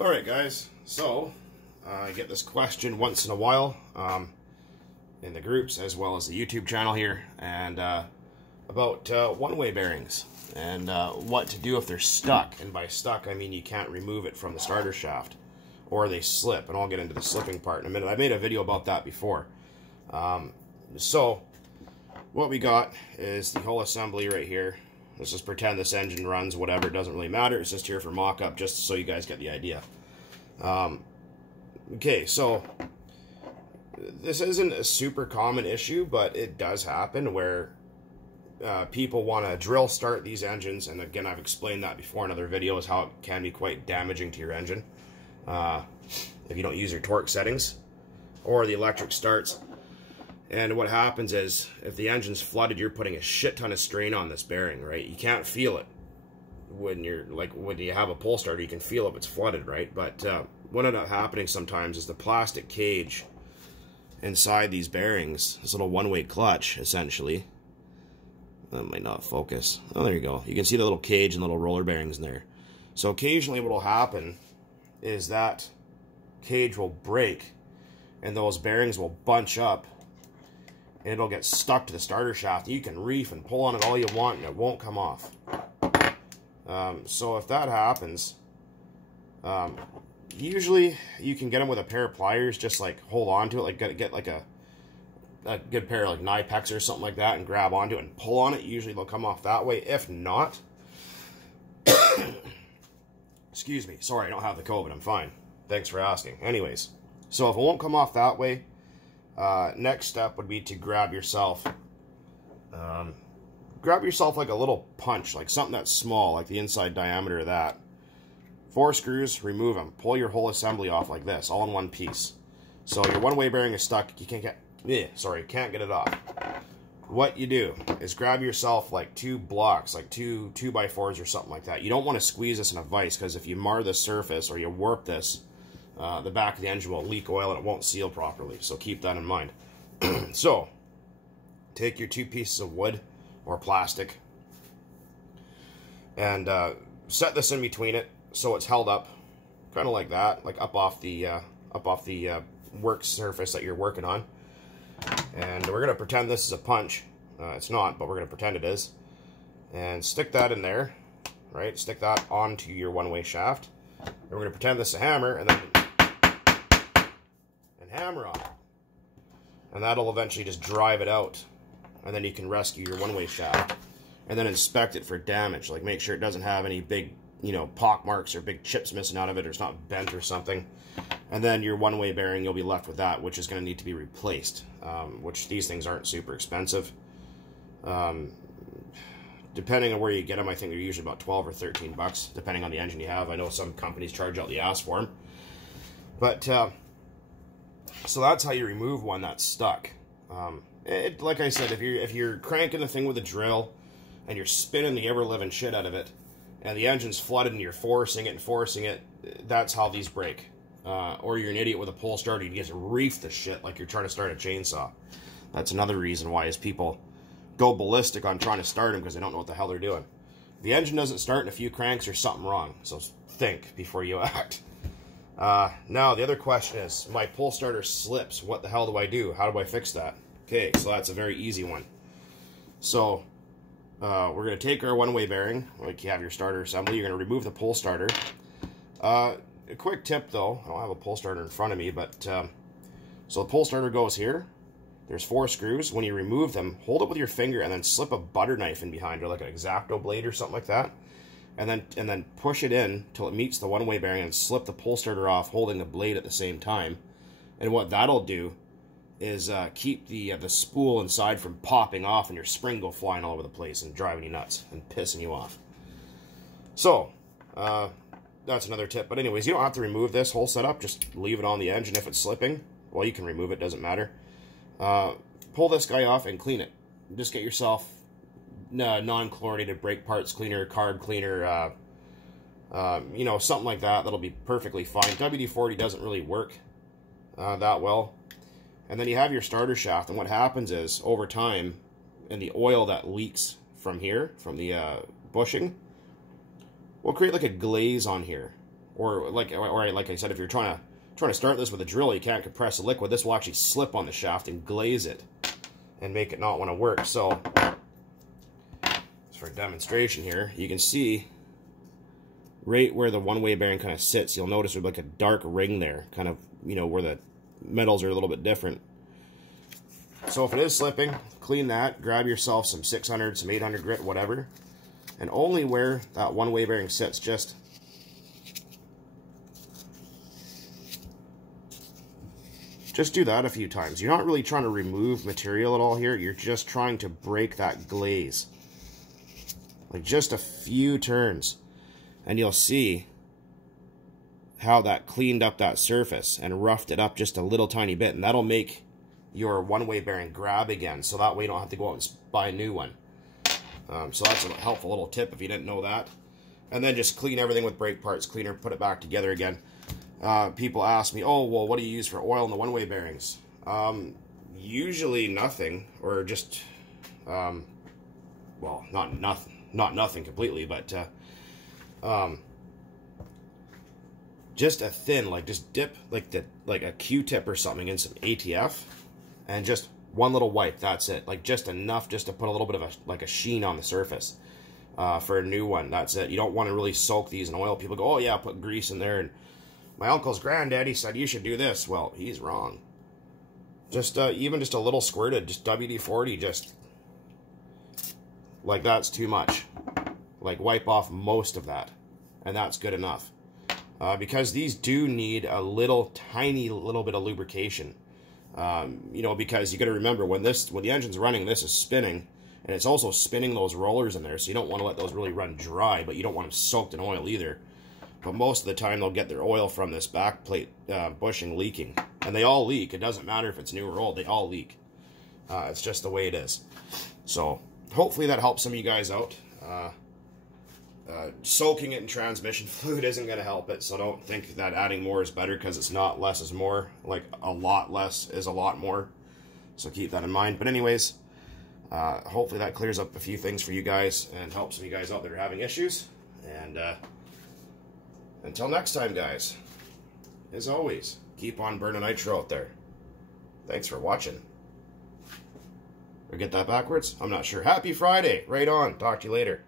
Alright guys, so I get this question once in a while in the groups as well as the YouTube channel here, and about one-way bearings and what to do if they're stuck. And by stuck I mean you can't remove it from the starter shaft or they slip, and I'll get into the slipping part in a minute. I made a video about that before. So what we got is the whole assembly right here. Let's just pretend this engine runs, whatever, it doesn't really matter. It's just here for mock-up, just so you guys get the idea. Okay, so this isn't a super common issue, but it does happen where people want to drill start these engines, and again, I've explained that before in other videos, how it can be quite damaging to your engine if you don't use your torque settings or the electric starts. And what happens is, if the engine's flooded, you're putting a shit ton of strain on this bearing, right? You can't feel it when you're, like, when you have a pull starter, you can feel if it's flooded, right? But what ends up happening sometimes is the plastic cage inside these bearings, this little one-way clutch, essentially. That might not focus. Oh, there you go. You can see the little cage and little roller bearings in there. So occasionally what will happen is that cage will break, and those bearings will bunch up, and it'll get stuck to the starter shaft. You can reef and pull on it all you want, and it won't come off. So if that happens, usually you can get them with a pair of pliers, just like hold on to it, like get like a good pair of like Knipex or something like that, and grab onto it and pull on it. Usually they'll come off that way. If not, excuse me, sorry, I don't have the COVID, I'm fine. Thanks for asking. Anyways, so if it won't come off that way, next step would be to grab yourself like a little punch, like something that's small, like the inside diameter of that. 4 screws, remove them, pull your whole assembly off like this, all in one piece. So your one-way bearing is stuck, you can't get it off. What you do is grab yourself like 2 blocks, like two 2x4s or something like that. You don't want to squeeze this in a vise, because if you mar the surface or you warp this, the back of the engine will leak oil and it won't seal properly, so keep that in mind. So, take your 2 pieces of wood or plastic and set this in between it so it's held up, kind of like that, like up off the work surface that you're working on. And we're going to pretend this is a punch. It's not, but we're going to pretend it is. And stick that in there, right? Stick that onto your one-way shaft. And we're going to pretend this is a hammer, and then hammer on it, and that'll eventually just drive it out, and then you can rescue your one-way shaft, and then inspect it for damage, like make sure it doesn't have any big, pock marks or big chips missing out of it, or it's not bent or something. And then your one-way bearing, you'll be left with that, which is going to need to be replaced, which these things aren't super expensive. Depending on where you get them, I think they're usually about 12 or 13 bucks, depending on the engine you have. I know some companies charge out the ass for them, but so that's how you remove one that's stuck. Like I said, if you're cranking the thing with a drill and you're spinning the ever-living shit out of it, and the engine's flooded and you're forcing it, that's how these break. Or you're an idiot with a pull starter, you just reef the shit like you're trying to start a chainsaw. That's another reason why is people go ballistic on trying to start them, because they don't know what the hell they're doing. If the engine doesn't start in a few cranks, there's something wrong. So think before you act. Now the other question is, my pull starter slips, what the hell do I do? How do I fix that? Okay, so that's a very easy one. So we're going to take our one-way bearing, like you have your starter assembly. You're going to remove the pull starter. A quick tip though, I don't have a pull starter in front of me, but so the pull starter goes here. There's 4 screws. When you remove them, hold it with your finger and then slip a butter knife in behind, or like an X-Acto blade or something like that. And then push it in till it meets the one-way bearing, and slip the pull starter off, holding the blade at the same time. And what that'll do is keep the spool inside from popping off, and your spring go flying all over the place and driving you nuts and pissing you off. So that's another tip. But anyways, you don't have to remove this whole setup. Just leave it on the engine. If it's slipping, well, you can remove it. Doesn't matter. Pull this guy off and clean it. Just get yourself non-chlorinated brake parts cleaner, carb cleaner, something like that. That'll be perfectly fine. WD-40 doesn't really work that well. And then you have your starter shaft, and what happens is, over time, and the oil that leaks from here, from the bushing, will create like a glaze on here. Or like I said, if you're trying to start this with a drill, you can't compress the liquid. This will actually slip on the shaft and glaze it and make it not want to work. So, for demonstration here, you can see right where the one-way bearing kind of sits. You'll notice there's like a dark ring there, kind of, you know, where the metals are a little bit different. So if it is slipping, clean that, grab yourself some 600, some 800 grit, whatever, and only where that one-way bearing sits, just do that a few times. You're not really trying to remove material at all here. You're just trying to break that glaze. Like just a few turns. And you'll see how that cleaned up that surface and roughed it up just a little tiny bit. And that'll make your one-way bearing grab again. So that way you don't have to go out and buy a new one. So that's a helpful little tip if you didn't know that. And then just clean everything with brake parts cleaner. Put it back together again. People ask me, oh, well, what do you use for oil in the one-way bearings? Usually nothing, or just, well, not nothing completely, but just a thin, like just dip like a Q-tip or something in some ATF, and just one little wipe. That's it. Like just enough just to put a little bit of a sheen on the surface for a new one. That's it. You don't want to really soak these in oil. People go, oh yeah, put grease in there, and my uncle's granddaddy said you should do this. Well, he's wrong. Just even just a little squirted, just WD-40, just like that's too much. Like wipe off most of that, and that's good enough. Because these do need a tiny little bit of lubrication. You know, because you got to remember when the engine's running, this is spinning, and it's also spinning those rollers in there. So you don't want to let those really run dry, but you don't want them soaked in oil either. But most of the time they'll get their oil from this back plate bushing leaking. And they all leak. It doesn't matter if it's new or old. They all leak. It's just the way it is. So hopefully that helps some of you guys out. Soaking it in transmission fluid isn't going to help it. So don't think that adding more is better, because it's not. Less is more. Like a lot less is a lot more. So keep that in mind. But anyways, hopefully that clears up a few things for you guys and helps some of you guys out that are having issues. And until next time, guys, as always, keep on burning nitro out there. Thanks for watching. Or get that backwards? I'm not sure. Happy Friday. Right on. Talk to you later.